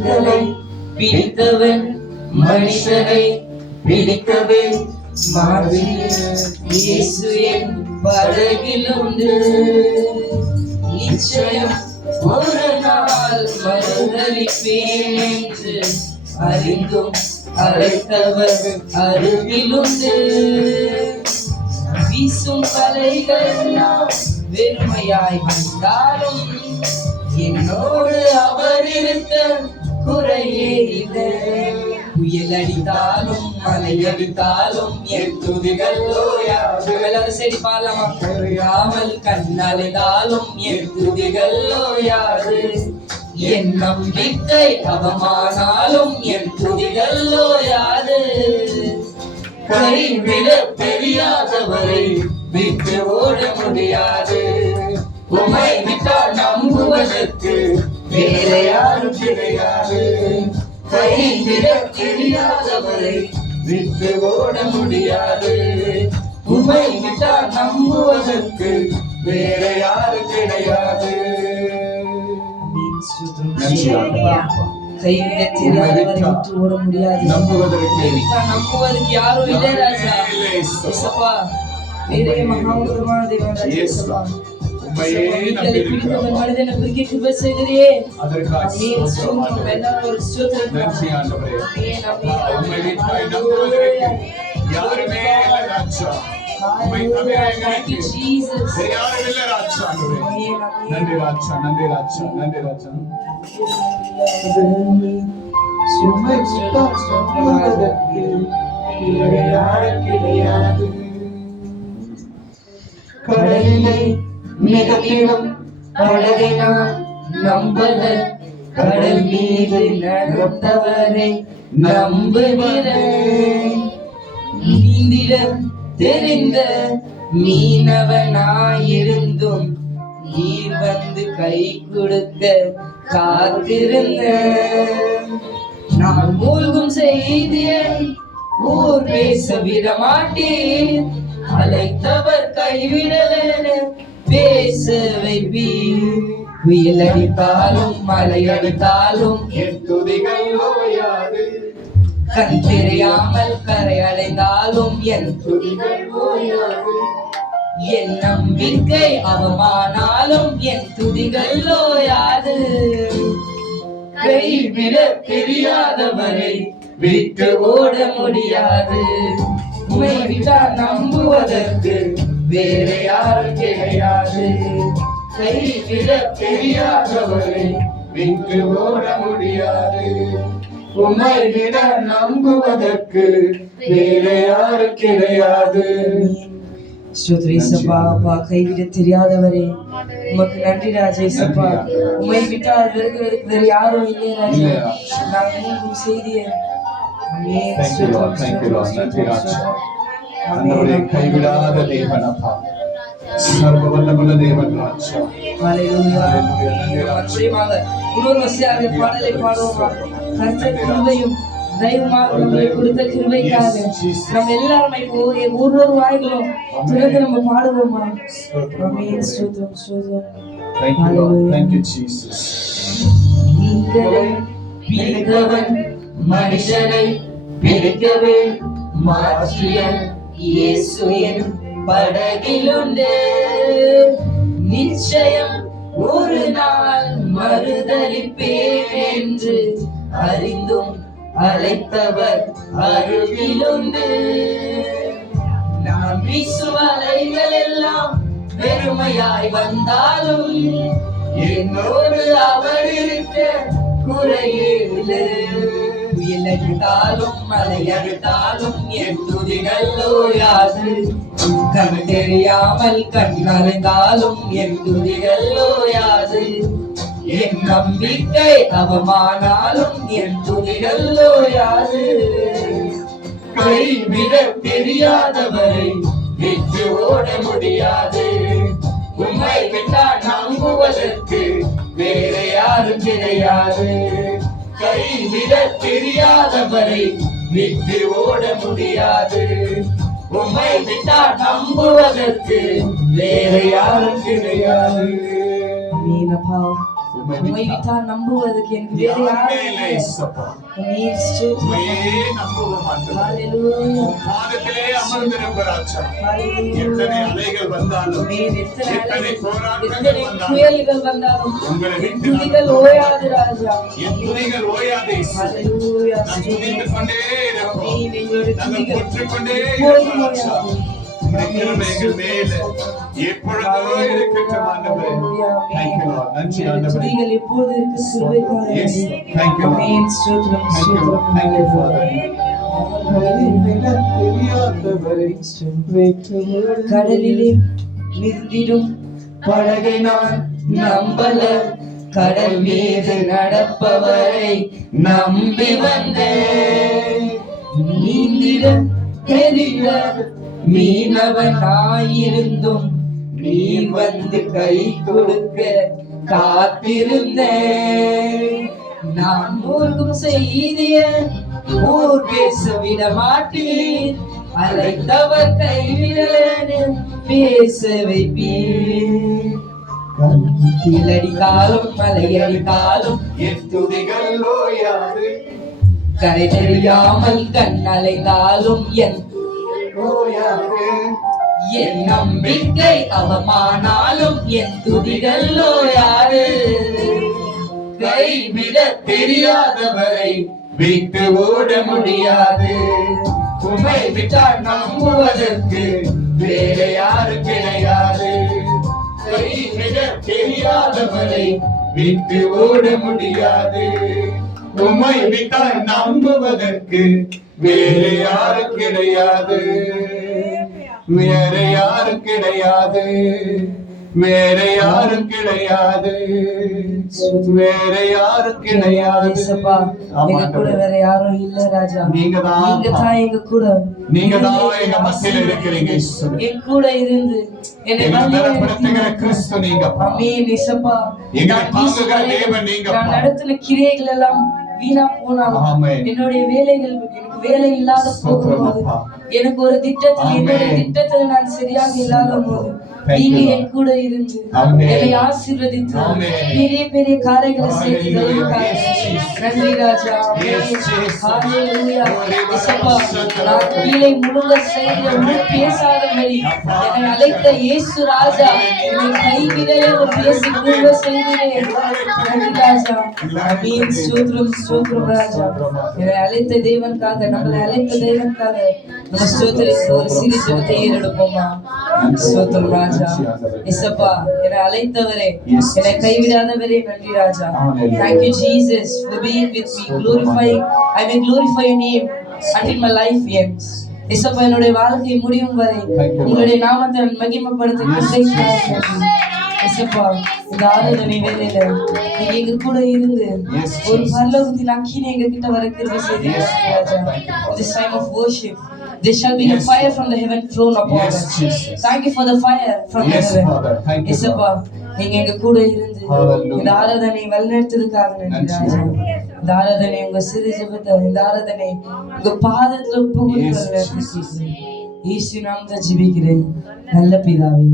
மீன்களை பிடித்தவன் மனுஷரை பிடிக்கவே மாறிய இயேசு என் படகில் உண்டு. நிச்சயம் ஒரு நாள் மறுதலிப்பேன் என்று அறிந்தும் அழைத்தவர் அருகில் உண்டு. வீசும் கலைகள் எல்லாம் வெறுமையாய் வந்தாலும் என்னோடு அவர் இருக்க குறையே இல்லை. புயல் அடித்தாலும் மலை அடித்தாலும் என் துதிகள் ஓயாது. எல்லாரும் சரி பாடலாமா? கரையாமல் கண்ணடைந்தாலும் என் துதிகள் ஓயாது. என் நம்பிக்கை அவமானாலும் என் துதிகள் ஓயாது. கைவிட தெரியாதவரை விட்டு ஓட முடியாது. உம்மை விட்டால் நம்புவதற்கு வேற யாரும் கிடையாது. கைவிட தெரியாதவரை விட்டு ஓட முடியாது. உம்மை விட்டால் நம்புவதற்கு வேற யாரும் கிடையாது. கைவிட தெரியாதவரை விட்டு ஓட முடியாது. நம்புவதற்கு யாரும் இல்லை ராஜா. இயேசுப்பா நீரே மகாவுதமான தேவன். மனிதனை குறிக்க கிருபை செய்கிறீரே. கடலிலே மிதப்பிடும் படகினால் நம்பல கடல் மீது நடந்தவரை நம்புகிறேன். நீந்திட தெரிந்த மீனவனாயிருந்தும் நீர் வந்து கை கொடுக்க காத்திருந்த. நான் மூழ்கும் செய்தியன் ஊர் பேச விடமாட்டேன். அழைத்தவர் கைவிடல பேச வைப்பீர். புயல் அடித்தாலும் மழை அடித்தாலும் என் துதிகள் ஓயாது. கண் தெரியாமல் கரை அடைந்தாலும் என் துதிகள் ஓயாது. என் நம்பிக்கை அவமானாலும் என் துதிகள் ஓயாது. கைவிட தெரியாதவரை விட்டு ஓட முடியாது. உம்மை விட்டால் நம்புவதற்கு வேற யாரும் கிடையாது. கைவிட தெரியாதவரை விட்டு ஓட முடியாது. உம்மை விட நம்புவதற்கு வேற யாரும் கிடையாது. கைவிட தெரியாதவரே உமக்கு நன்றி ராஜா. இயேசுப்பா உம்மை விட்டால் இருக்கிறதுக்கு வேற யாரும் இல்லை ராஜா. நான் செய்தியை கைவிடாத தேவன் அப்பா, சர்வ வல்லமுள்ள தேவன் ராஜா. பாடலை பாடுவோமா? கர்த்தர் கிருபையும் தெய்வமாக நம்மளுக்கு கொடுத்த கிருபைக்காக நம்ம எல்லாருமே ஒவ்வொரு வாய்களும் திறந்து நம்ம பாடுவோமா? மனுஷனை பிடிக்கவே மாற்றிய இயேசு என் படகிலுண்டு. நிச்சயம் ஒரு நாள் மறுதலிப்பேன் என்று அறிந்தும் அழைத்தவர் அருகிலுண்டு. நான் வீசும் அலைகள் எல்லாம் வெறுமையாய் வந்தாலும் என்னோடு அவர் இருக்க குறையே இல்லை. புயல் அடித்தாலும் மழை அடித்தாலும் என் துதிகள் ஓயாது. கண் தெரியாமல் கண்ணடைந்தாலும் என் துதிகள் ஓயாது. என் நம்பிக்கை அவமானாலும் என் துதிகள் ஓயாது. கைவிட தெரியாதவரை விட்டு ஓட முடியாது. உம்மை விட்டால் நம்புவதற்கு வேற யாரும் கிடையாது. கைவிட தெரியாதவரை விட்டு ஓட முடியாது. உம்மை விட்டால் நம்புவதற்கு வேற யாரும் கிடையாது. உம்மை விட்டா நம்புவதற்கு எனக்கு வேற யாரும் இல்லை. ஏசப்பா. நீர் ஸ்தோத்திரம். உம்மையே நம்புவோம் ஆண்டவரே. ஹalleluya. பாதத்திலே அமர்ந்திருக்கிற ராஜா. ஹalleluya. எத்தனை அலைகள் வந்தாலும், நீர் எத்தனை எத்தனை போராட்டங்கள் எத்தனை வந்தாலும், புயல்கள் வந்தாலும் உங்களை விட்டு துதிகள் நான் ஓயாது ராஜா. என் துதிகள் ஓயாதே. ஹalleluya. நான் துதித்துக் கொண்டே இருப்போம். நீர் எங்களுடைய நாங்கள் துதிகள் பெற்றுக்கொண்டே எப்போதும் இருப்போம் ராஜா. ஓயாது. உம்முடைய கிருபை எங்கள் மேல எப்பொழுதோ இருக்கட்டும் ஆண்டவரே. Thank you Lord. நன்றி ஆண்டவரே. துதிகள் எப்போது இருக்கு கிருபைக்காக. Yes. Thank you Lord. ஆமென். ஸ்தோத்திரம் Thank you Lord. Thank you Father. கடலிலே மிதந்திடும் படகை நான் நம்பல, கடல் மீது நடப்பவரை நம்பி வந்தேன். நீந்திட தெரிந்த மீனவனாயிருந்தும் நீர் வந்து கை கொடுக்க காத்திருந்தேன். நான் மூழ்கும் செய்திய ஊர் பேச விட மாட்டீர், அழைத்தவர் கைவிடலன்னு பேச வைப்பீர். கீழடிக்காலும் மலையடிக்காலும் என் துதிகள் ஓயாது. கரை தெரியாமல் கண்ணலைந்தாலும் ஓயாது. என் நம்பிக்கை அவமானாலும் என் துதிகள் ஓயாது. கைவிட தெரியாதவரை விட்டு ஓட முடியாது. உம்மை விட்டால் நம்புவதற்கு வேற யாரு கிடையாது. கைவிட தெரியாதவரை விட்டு ஓட முடியாது. உம்மை விட்டால் நம்புவதற்கு வேற யாரு கிடையாது. வேற யாரு கிடையாது. வேற யாரும் கிடையாது. வேற யாரும் கிடையாது. ஏசப்பா, எங்க கூட வேற யாரும் இல்ல ராஜா. நீங்க தான் எங்க கூட, நீங்க தான் எங்க மத்தியில இருக்கிறீங்க. என் கூட இருந்து என்னை பலப்படுத்துகிற கிறிஸ்து நீங்க. ஆமென். ஏசப்பா, எங்களை தாங்குகிற தேவன் நீங்க. நான் நடத்தின கிரியைகள் எல்லாம் வீணா போனாலும், ஆமென். என்னுடைய வேலைகள் எனக்கு வேலை இல்லாத போகும்போது, எனக்கு ஒரு திட்டத்தில் என்னுடைய திட்டத்துல நான் சரியாக இல்லாத போது நீங்க என் கூட இருந்து என்னை ஆசீர்வதித்து பெரிய பெரிய காரியங்களை செய்ததற்காக நன்றி ராஜா. ஹalleluya. ஏசப்பா, நான் கீழே முழுங்க செய்த பேசாதபடி என்னை அழைத்த இயேசு ராஜா என்னை கைவிடல பேசி கிருபை செய்தீரே. நன்றி ராஜா. ஆமென். ஸ்தோத்திரம் ஸ்தோத்திரம் ராஜா. என்னை அழைத்த தேவனுக்காக, நம்மளை அழைத்த தேவனுக்காக நம்ம ஸ்தோத்திரித்து ஒரு சிறு ஜெபத்தை ஏறெடுப்போமா. ஸ்தோத்திரம் ராஜா. இயேசப்பா, என்னை அழைத்தவரே, என்னை கைவிடாதவரே நன்றி ராஜா. Thank you Jesus for being with me. I may glorify your name until my life ends. இயேசப்பா, என்னுடைய வாழ்க்கை முடியும் வரை உங்களுடைய நாமத்தை நான் மகிமைப்படுத்த இயேசப்பா, இந்த ஆராதனை வேளையில நீங்க எங்க கூட இருந்து ஒரு பரலோகத்தின் அக்கினி எங்க கிட்ட வர கிருபை செய்தீங்க ராஜா. This time of worship, there shall be a fire from the heaven thrown upon us. Thank you for the fire from heaven. இயேசப்பா, நீங்க எங்க கூட இருந்து இந்த ஆராதனை வழிநடத்துறதுக்காக நன்றி ராஜா. இந்த ஆராதனை உங்க சிறு ஜெபத்தை, இந்த ஆராதனை உங்க பாதத்துல ஒப்பு கொடுக்கிறேன். இயேசு நாமத்தை ஜெபிக்கிறேன் நல்ல பிதாவே.